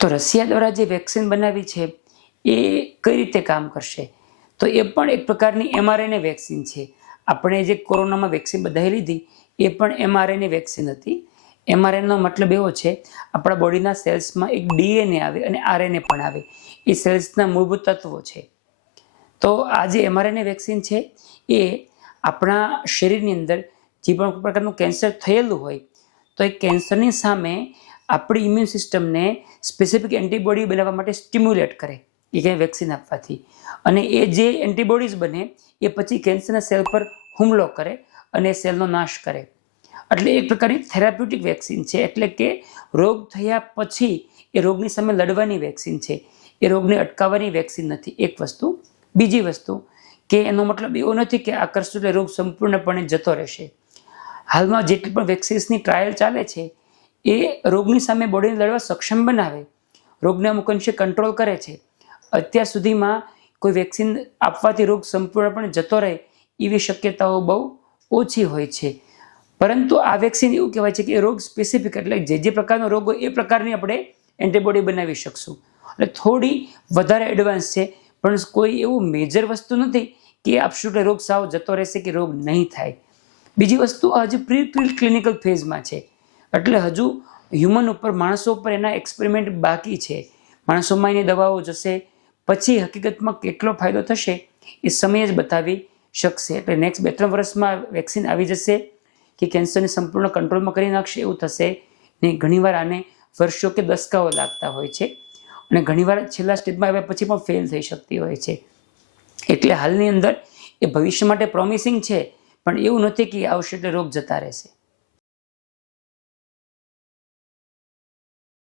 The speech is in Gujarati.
તો રશિયા દ્વારા જે વેક્સિન બનાવી છે એ કઈ રીતે કામ કરશે? તો એ પણ એક પ્રકારની mRNA વેક્સિન છે. આપણે જે કોરોનામાં વેક્સિન બધાએ લીધી એ પણ mRNA વેક્સિન હતી. mRNA નો મતલબ એવો છે, આપણા બોડીના સેલ્સમાં એક DNA આવે અને RNA પણ આવે. એ સેલ્સના મૂળભૂત તત્વો છે. તો આ જે mRNA વેક્સિન છે એ આપણા શરીરની અંદર જે પણ પ્રકારનું કેન્સર થયેલું હોય તો એ કેન્સરની સામે આપણી ઇમ્યુન સિસ્ટમને સ્પેસિફિક એન્ટીબોડી બનાવવા માટે સ્ટિમ્યુલેટ કરે એ કંઈ વેક્સિન આપવાથી. અને એ જે એન્ટીબોડીઝ બને એ પછી કેન્સરના સેલ પર હુમલો કરે અને સેલનો નાશ કરે. એટલે એક પ્રકારની થેરાપ્યુટિક વેક્સિન છે. એટલે કે રોગ થયા પછી એ રોગની સામે લડવાની વેક્સિન છે, એ રોગને અટકાવવાની વેક્સિન નથી. એક વસ્તુ. બીજી વસ્તુ કે એનો મતલબ એવો નથી કે આ કરશું એટલે રોગ સંપૂર્ણપણે જતો રહેશે. હાલમાં જેટલી પણ વેક્સિન્સની ટ્રાયલ ચાલે છે એ રોગની સામે બોડીને લડવા સક્ષમ બનાવે, રોગને અમુક અંશે કંટ્રોલ કરે છે. અત્યાર સુધીમાં કોઈ વેક્સિન આપવાથી રોગ સંપૂર્ણપણે જતો રહે એવી શક્યતાઓ બહુ ઓછી હોય છે. પરંતુ આ વેક્સિન એવું કહેવાય છે કે એ રોગ સ્પેસિફિક, એટલે જે પ્રકારનો રોગ હોય એ પ્રકારની આપણે એન્ટીબોડી બનાવી શકશું. એટલે થોડી વધારે એડવાન્સ છે, પણ કોઈ એવું મેજર વસ્તુ નથી કે આપશું એટલે રોગ સાવ જતો રહેશે કે રોગ નહીં થાય. બીજી વસ્તુ હજુ પ્રી ક્લિનિકલ ફેઝમાં છે, એટલે હજુ હ્યુમન ઉપર, માણસો ઉપર એના એક્સપેરિમેન્ટ બાકી છે. માણસોમાં એની દવાઓ જશે, પછી હકીકતમાં કેટલો ફાયદો થશે એ સમય જ બતાવી શકશે. એટલે નેક્સ્ટ 2-3 વર્ષમાં વેક્સિન આવી જશે કે કેન્સરને સંપૂર્ણ કંટ્રોલમાં કરી નાખશે એવું થશે ને. ઘણીવાર આને વર્ષો કે દશકાઓ લાગતા હોય છે અને ઘણીવાર છેલ્લા સ્ટેજમાં આવ્યા પછી પણ ફેલ થઈ શકતી હોય છે. એટલે હાલની અંદર એ ભવિષ્ય માટે પ્રોમિસિંગ છે, પણ એવું નથી કે આવશે એટલે રોગ જતા રહેશે.